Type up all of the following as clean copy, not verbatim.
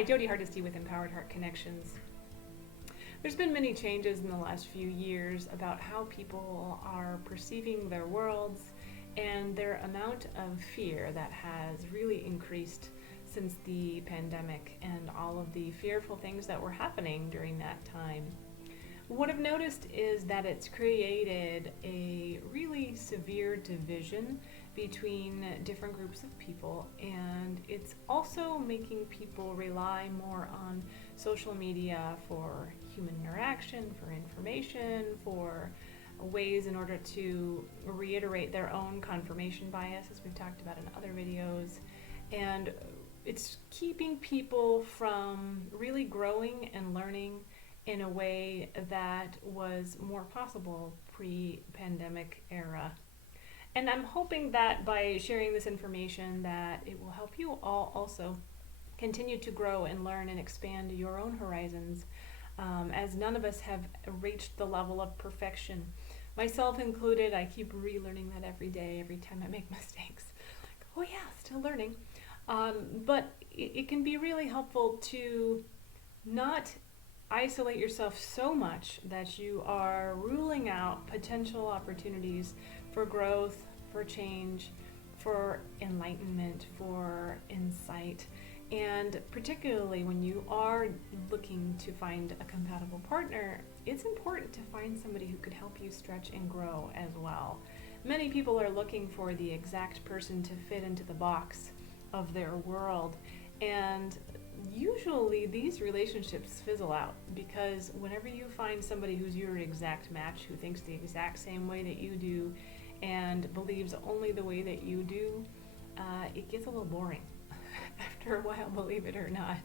Hi, Jody Hardesty with Empowered Heart Connections. There's been many changes in the last few years about how people are perceiving their worlds and their amount of fear that has really increased since the pandemic and all of the fearful things that were happening during that time. What I've noticed is that it's created a really severe division between different groups of people, and it's also making people rely more on social media for human interaction, for information, for ways in order to reiterate their own confirmation bias, as we've talked about in other videos. And it's keeping people from really growing and learning in a way that was more possible pre-pandemic era. And I'm hoping that by sharing this information that it will help you all also continue to grow and learn and expand your own horizons, as none of us have reached the level of perfection. Myself included, I keep relearning that every day, every time I make mistakes. Like, oh yeah, still learning. But it can be really helpful to not isolate yourself so much that you are ruling out potential opportunities for growth, for change, for enlightenment, for insight. And particularly when you are looking to find a compatible partner, it's important to find somebody who could help you stretch and grow as well. Many people are looking for the exact person to fit into the box of their world, and usually these relationships fizzle out because whenever you find somebody who's your exact match, who thinks the exact same way that you do and believes only the way that you do, it gets a little boring after a while, believe it or not.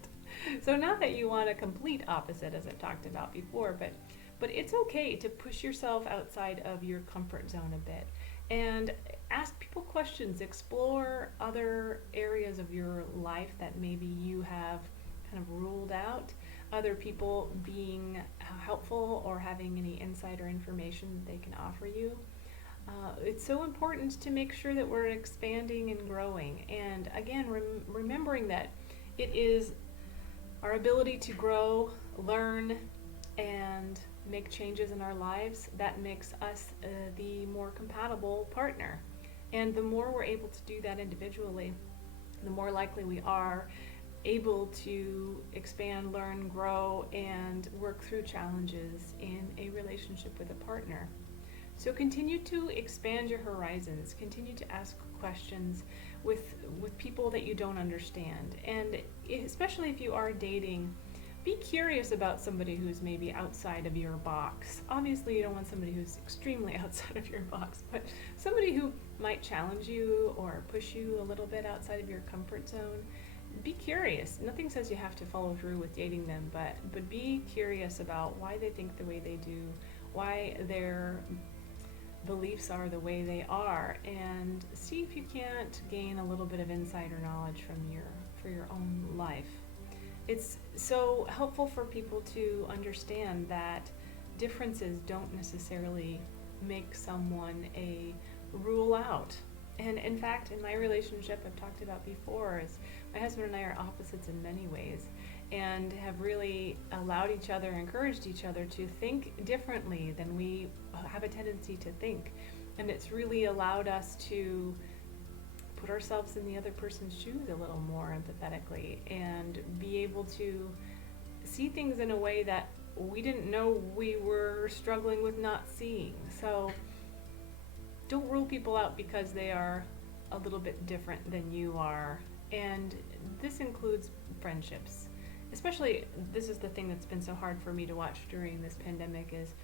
So not that you want a complete opposite, as I've talked about before, but it's okay to push yourself outside of your comfort zone a bit and ask people questions, explore other areas of your life that maybe you have kind of ruled out, other people being helpful or having any insight or information that they can offer you. It's so important to make sure that we're expanding and growing, and again, remembering that it is our ability to grow, learn, and make changes in our lives that makes us the more compatible partner. And the more we're able to do that individually, the more likely we are able to expand, learn, grow, and work through challenges in a relationship with a partner. So continue to expand your horizons, continue to ask questions with people that you don't understand. And especially if you are dating, be curious about somebody who's maybe outside of your box. Obviously, you don't want somebody who's extremely outside of your box, but somebody who might challenge you or push you a little bit outside of your comfort zone. Be curious. Nothing says you have to follow through with dating them, but be curious about why they think the way they do, why their beliefs are the way they are, and see if you can't gain a little bit of insider knowledge for your own life. It's so helpful for people to understand that differences don't necessarily make someone a rule out. And in fact, in my relationship, I've talked about before, is my husband and I are opposites in many ways and have really allowed each other, encouraged each other to think differently than we have a tendency to think. And it's really allowed us to put ourselves in the other person's shoes a little more empathetically and be able to see things in a way that we didn't know we were struggling with not seeing. So don't rule people out because they are a little bit different than you are. And this includes friendships. Especially, this is the thing that's been so hard for me to watch during this pandemic, is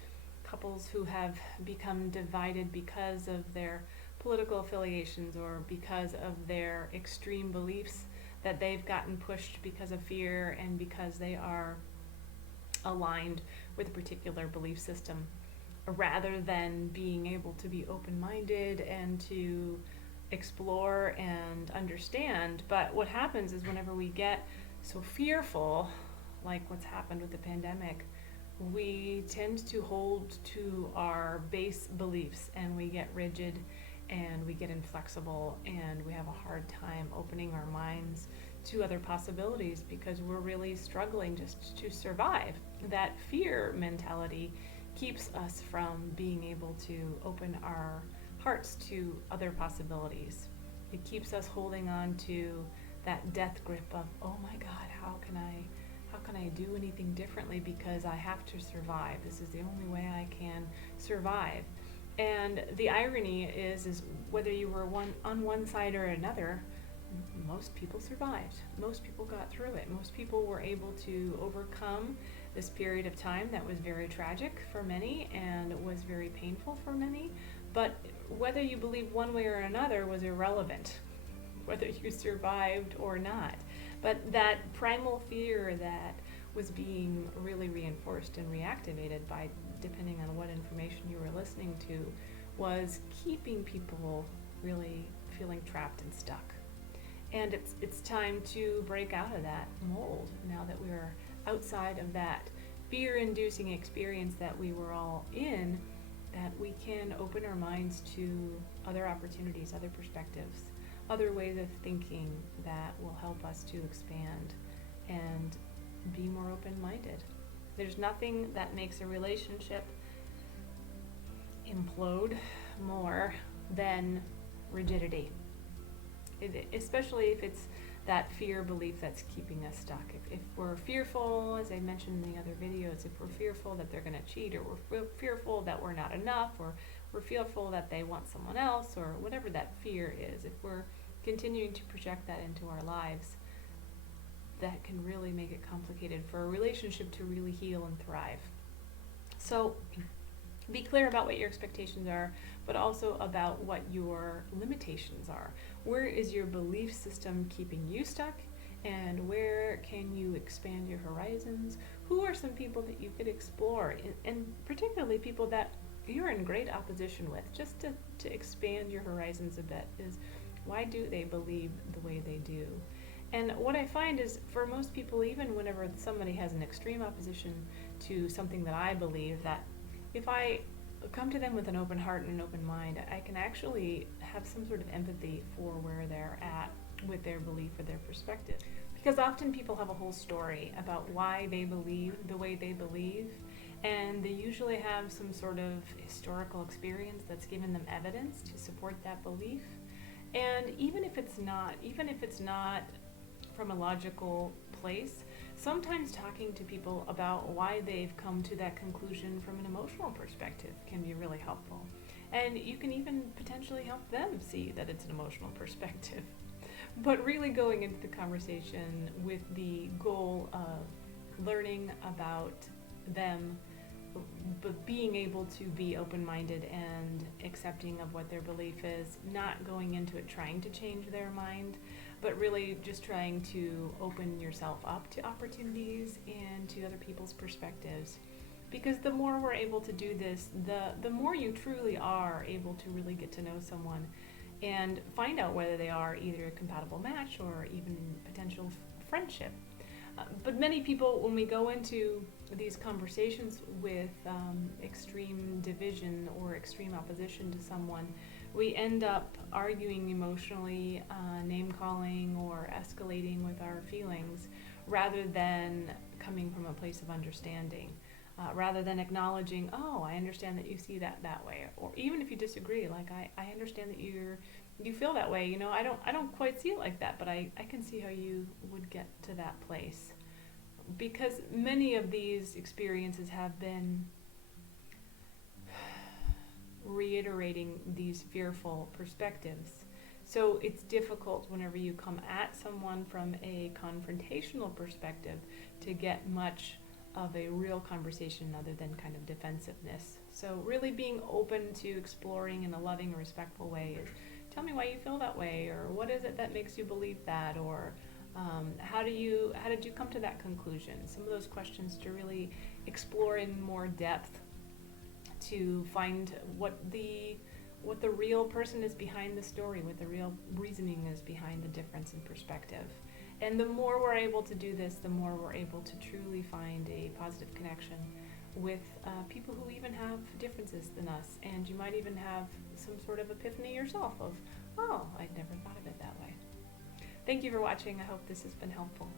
couples who have become divided because of their political affiliations or because of their extreme beliefs that they've gotten pushed because of fear and because they are aligned with a particular belief system, rather than being able to be open-minded and to explore and understand. But what happens is whenever we get so fearful, like what's happened with the pandemic, we tend to hold to our base beliefs and we get rigid and we get inflexible and we have a hard time opening our minds to other possibilities because we're really struggling just to survive. That fear mentality keeps us from being able to open our hearts to other possibilities. It keeps us holding on to that death grip of, oh my God, how can I do anything differently because I have to survive. This is the only way I can survive. And the irony is whether you were on one side or another, most people survived. Most people got through it. Most people were able to overcome this period of time that was very tragic for many and was very painful for many. But whether you believe one way or another was irrelevant, whether you survived or not. But that primal fear that was being really reinforced and reactivated by, depending on what information you were listening to, was keeping people really feeling trapped and stuck. And it's time to break out of that mold now that we're outside of that fear-inducing experience that we were all in, that we can open our minds to other opportunities, other perspectives, other ways of thinking that will help us to expand and be more open-minded. There's nothing that makes a relationship implode more than rigidity. Especially if it's that fear belief that's keeping us stuck. If we're fearful, as I mentioned in the other videos, if we're fearful that they're going to cheat, or we're fearful that we're not enough, or we're fearful that they want someone else, or whatever that fear is, if we're continuing to project that into our lives, that can really make it complicated for a relationship to really heal and thrive. So be clear about what your expectations are, but also about what your limitations are. Where is your belief system keeping you stuck, and where can you expand your horizons? Who are some people that you could explore, and particularly people that you're in great opposition with, just to expand your horizons a bit, is why do they believe the way they do? And what I find is, for most people, even whenever somebody has an extreme opposition to something that I believe, that if I come to them with an open heart and an open mind, I can actually have some sort of empathy for where they're at with their belief or their perspective. Because often people have a whole story about why they believe the way they believe, and they usually have some sort of historical experience that's given them evidence to support that belief. And even if it's not from a logical place, sometimes talking to people about why they've come to that conclusion from an emotional perspective can be really helpful. And you can even potentially help them see that it's an emotional perspective. But really going into the conversation with the goal of learning about them, but being able to be open-minded and accepting of what their belief is, not going into it trying to change their mind, but really just trying to open yourself up to opportunities and to other people's perspectives. Because the more we're able to do this, the more you truly are able to really get to know someone and find out whether they are either a compatible match or even potential friendship. But many people, when we go into these conversations with extreme division or extreme opposition to someone, we end up arguing emotionally, name-calling, or escalating with our feelings, rather than coming from a place of understanding, rather than acknowledging, oh, I understand that you see that way, or even if you disagree, like I understand that you feel that way. I don't quite see it like that, but I can see how you would get to that place, because many of these experiences have been reiterating these fearful perspectives. So it's difficult whenever you come at someone from a confrontational perspective to get much of a real conversation other than kind of defensiveness. So really being open to exploring in a loving, respectful way is, tell me why you feel that way, or what is it that makes you believe that, or how did you come to that conclusion? Some of those questions to really explore in more depth, to find what the real person is behind the story, what the real reasoning is behind the difference in perspective. And the more we're able to do this, the more we're able to truly find a positive connection with people who even have differences than us, and you might even have some sort of epiphany yourself of, oh, I'd never thought of it that way. Thank you for watching. I hope this has been helpful.